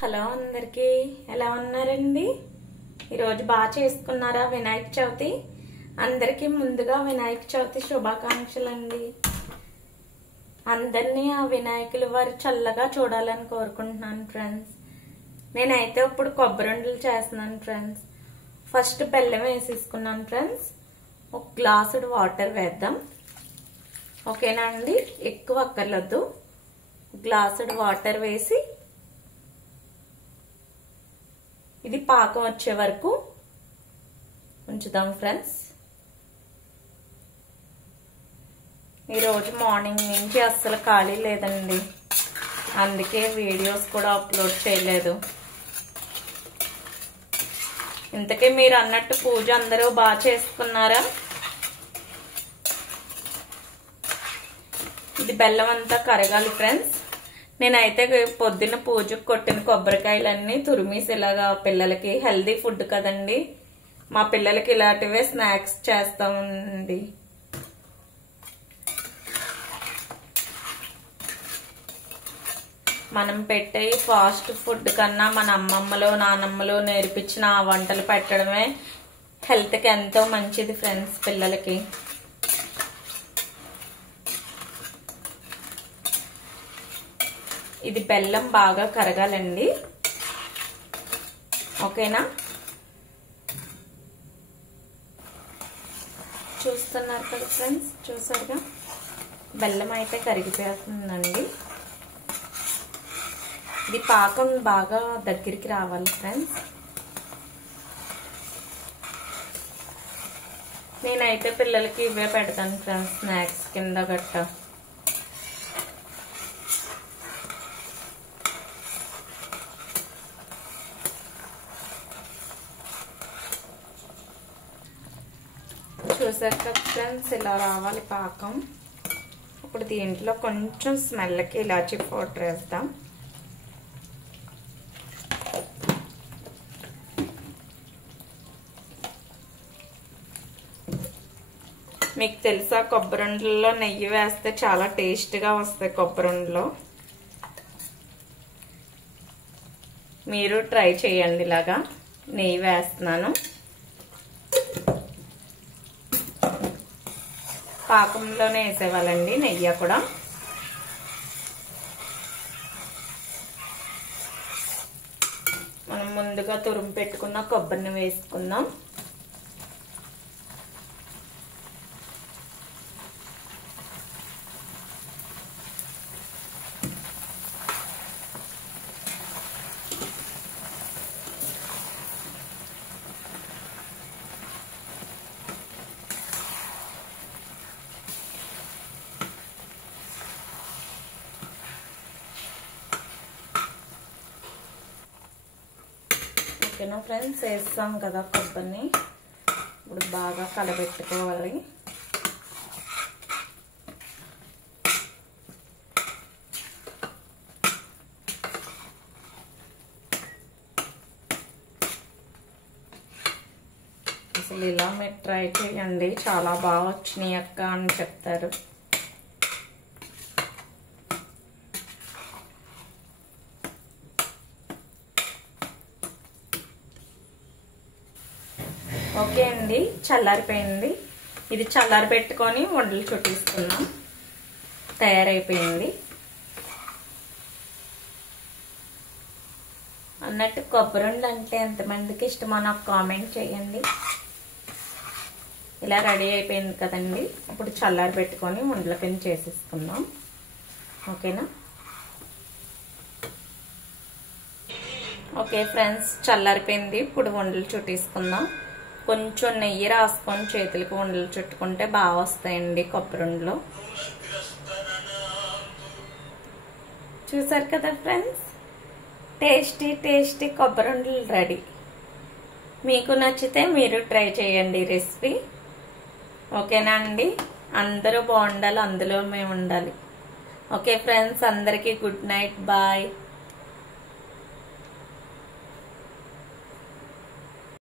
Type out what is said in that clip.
Hello అందరికీ ఎలా ఉన్నారండి? ఈరోజు బాగా చేసుకున్నారా వినాయక చవితి? అందరికీ ముందుగా వినాయక చవితి శుభాకాంక్షలు అండి. అందరినీ ఆ వినాయకులు వారు చల్లగా చూడాలని కోరుకుంటున్నాను ఫ్రెండ్స్. నేనైతే ఇప్పుడు కొబ్బరుండలు చేస్తున్నాను ఫ్రెండ్స్. ఫస్ట్ బెల్లం వేసేసుకున్నాను ఫ్రెండ్స్. ఒక గ్లాసుడు వాటర్ వేద్దాం. ఓకేనా అండి? ఎక్కువ అక్కర్లేదు. గ్లాసుడు వాటర్ వేసి ఇది పాకం వచ్చే వరకు ఉంచుదాం ఫ్రెండ్స్. ఈరోజు మార్నింగ్ నుంచి అస్సలు ఖాళీ లేదండి, అందుకే వీడియోస్ కూడా అప్లోడ్ చేయలేదు. ఇంతకీ మీరు అన్నట్టు పూజ అందరూ బాగా చేసుకున్నారా? ఇది బెల్లం అంతా కరగాలి ఫ్రెండ్స్. నేనైతే పొద్దున్న పూజకు కొట్టిన కొబ్బరికాయలన్నీ తురిమేసి ఇలాగా పిల్లలకి హెల్దీ ఫుడ్ కదండి, మా పిల్లలకి ఇలాంటివే స్నాక్స్ చేస్తామండి. మనం పెట్టే ఫాస్ట్ ఫుడ్ కన్నా మన అమ్మమ్మలు నానమ్మలు నేర్పించిన ఆ వంటలు పెట్టడమే హెల్త్కి ఎంతో మంచిది ఫ్రెండ్స్ పిల్లలకి. ఇది బెల్లం బాగా కరగాలండి. ఓకేనా? చూస్తున్నారు కదా ఫ్రెండ్స్, చూసారుగా బెల్లం అయితే కరిగిపోతుందండి. ఇది పాకం బాగా దగ్గరికి రావాలి ఫ్రెండ్స్. నేనైతే పిల్లలకి ఇవే పెడతాను ఫ్రెండ్స్, స్నాక్స్ కింద గట్ట. చూసారు కదా ఫ్రెండ్స్, ఇలా రావాలి పాకం. ఇప్పుడు దీంట్లో కొంచెం స్మెల్కి ఇలాచీ పౌడర్ వేస్తాం. మీకు తెలుసా, కొబ్బరుండల్లో నెయ్యి వేస్తే చాలా టేస్ట్గా వస్తాయి కొబ్బరుండలో. మీరు ట్రై చేయండి. ఇలాగా నెయ్యి వేస్తున్నాను. పాకంలోనే వేసేవాళ్ళండి నెయ్యి కూడా. మనం ముందుగా తురుము పెట్టుకున్న కొబ్బరిని వేసుకుందాం. ఓకేనా ఫ్రెండ్స్, వేస్తాం కదా కొబ్బరిని. ఇప్పుడు బాగా కలబెట్టుకోవాలి. అసలు ఇలా మీరు ట్రై చేయండి, చాలా బాగా వచ్చినాయి అక్క అని చెప్తారు. ఓకే అండి, చల్లారిపోయింది. ఇది చల్లారి పెట్టుకొని వండలు చుట్టేసుకున్నాం. తయారైపోయింది. అన్నట్టు కొబ్బరుండలు అంటే ఎంతమందికి ఇష్టమో నాకు కామెంట్ చేయండి. ఇలా రెడీ అయిపోయింది కదండి. ఇప్పుడు చల్లారి పెట్టుకొని వండల కింద చేసేసుకుందాం. ఓకేనా? ఓకే ఫ్రెండ్స్, చల్లారిపోయింది. ఇప్పుడు వండలు చుట్టేసుకుందాం. కొంచెం నెయ్యి రాసుకొని చేతులకి ఉండలు చుట్టుకుంటే బాగా వస్తాయండి కొబ్బరుండలు. చూసారు కదా ఫ్రెండ్స్, టేస్టీ టేస్టీ కొబ్బరుండలు రెడీ. మీకు నచ్చితే మీరు ట్రై చేయండి రెసిపీ. ఓకేనా అండి? అందరూ బాగుండాలి, అందులో మేము ఉండాలి. ఓకే ఫ్రెండ్స్, అందరికీ గుడ్ నైట్, బాయ్.